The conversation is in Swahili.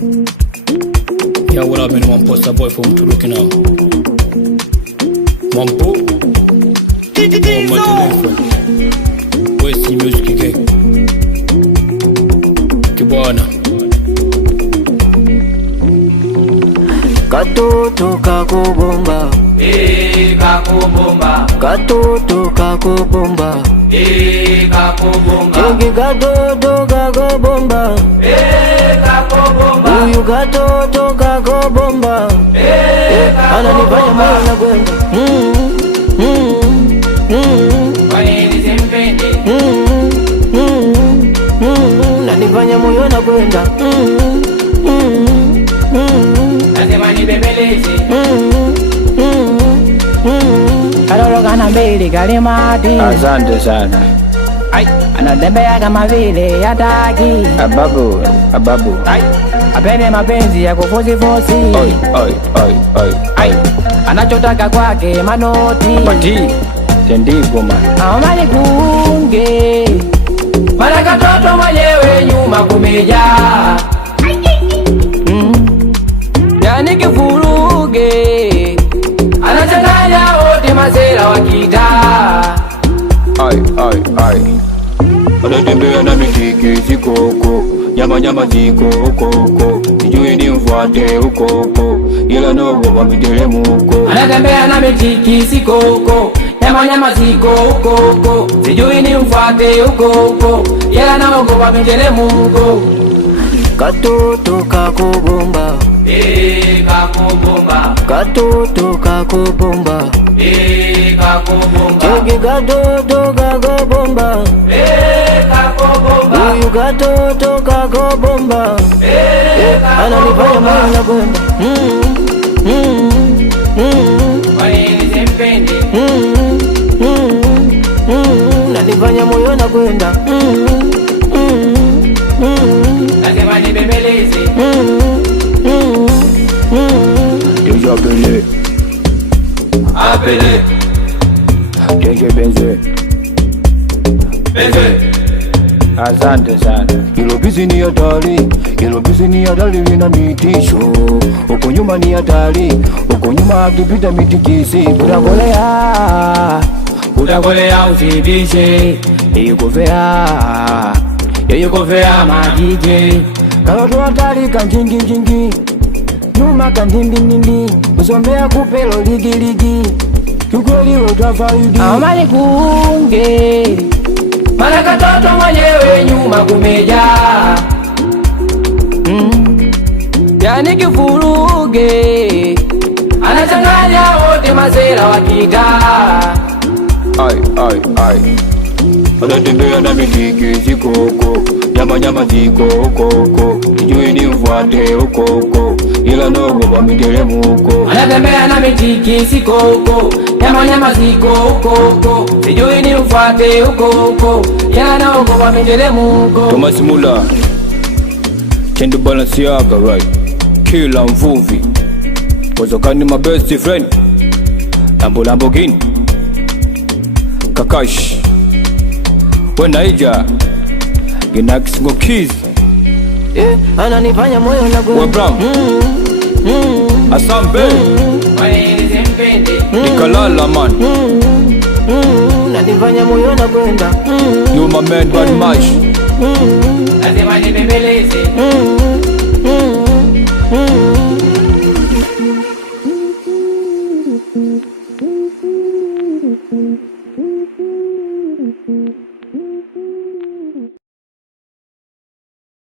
Yeah, what up, man? One poster boy from Tuluki now. One po. West Music Gang. Kibwana. Katoto kakubomba, kakubomba. katoto kakubomba, kakubomba. Chingi katoto kakubomba, kakubomba. Uyu katoto kakubomba, ananifanya moyo na kwenda. Kwanini simpendi? Nanifanya moyo na kwenda. Nasema nibembeleze. Kaloloka na mbili kalimati. Asante sana. Anatembea kama vile hataki. Ababu. Apende mapenzi ya kufosi. Oi. Anachotaka kwake manoti. Pati. Tendiko man. Amani kunge. Mara katoto mwenyewe nyuma kumejaa. Yani kifuruge. Anachanganya wote mazera wakitaa. Ai. Anatembea na mitiki zikoko, nyama zikoko, sijui ni mfuate ukoko, ila nogo wa miteremko. Anatembea na mitiki zikoko, nyama zikoko, sijui ni mfuate ukoko, ila nogo wa miteremko. Katoto kakubomba, kakubomba. katoto kakubomba, kakubomba. Chingi katoto kakubomba, kakubomba. Uyu katoto kakubomba, ananifanya moyo na kwenda. Kwanini simpendi? Nanifanya moyo na kwenda. Nasema nibembeleze. Deja Bele. Apele. Deja Benze. Asante sana. Hilo bizi ni hatari lina mitisho. Uko nyuma ni hatari, uko nyuma akipita mitikisi. Utakolea usibishe. Yeyukofea majije. Kaloto hatari kanjingi, nyuma kandindindindi, usombea kupelo ligi, kiukweli utafaidi. Amani kunge. Mara katoto mwenyewe nyuma kumejaa. Yani kifuruge. Anachanganya wote mazera wakitaa. Ai. Anatembea na mitiki zikoko, nyama zikoko, sijui ni mfuate ukoko, ila nogo wa miteremko. Anatembea na mitiki zikoko, nyama zikoko, sijui ni mfuate ukoko, ila nogo wa miteremko. Thomas Mula, Kendo Balenciaga, right? Kila mvuvi, Wazokani my best friend, Lamborghini, Kakashi, Wenaija, Ginax Ngokiz, Ananifanya moyo na kwenda. Webram, Asambe, Kwanini simpendi? Nikalala man, Nanifanya moyo na kwenda. you my man Bad Mash. Nasema nibembeleze.